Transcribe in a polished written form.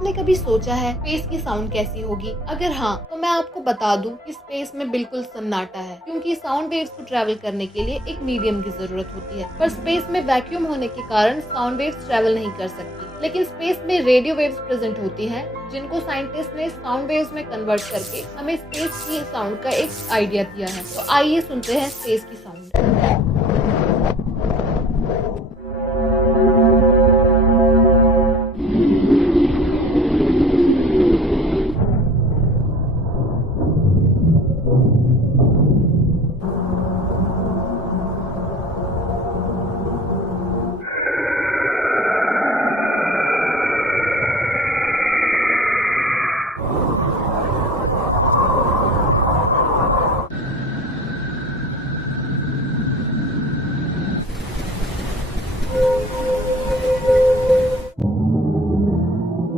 आपने कभी सोचा है स्पेस की साउंड कैसी होगी? अगर हाँ, तो मैं आपको बता दूं कि स्पेस में बिल्कुल सन्नाटा है, क्योंकि साउंड वेव्स को ट्रैवल करने के लिए एक मीडियम की जरूरत होती है। पर स्पेस में वैक्यूम होने के कारण साउंड वेव्स ट्रैवल नहीं कर सकती, लेकिन स्पेस में रेडियो वेव्स प्रेजेंट होती हैं, जिनको साइंटिस्ट ने साउंड वेव्स में कन्वर्ट करके हमें स्पेस की साउंड का एक आइडिया दिया है। तो आइए सुनते हैं स्पेस की साउंड।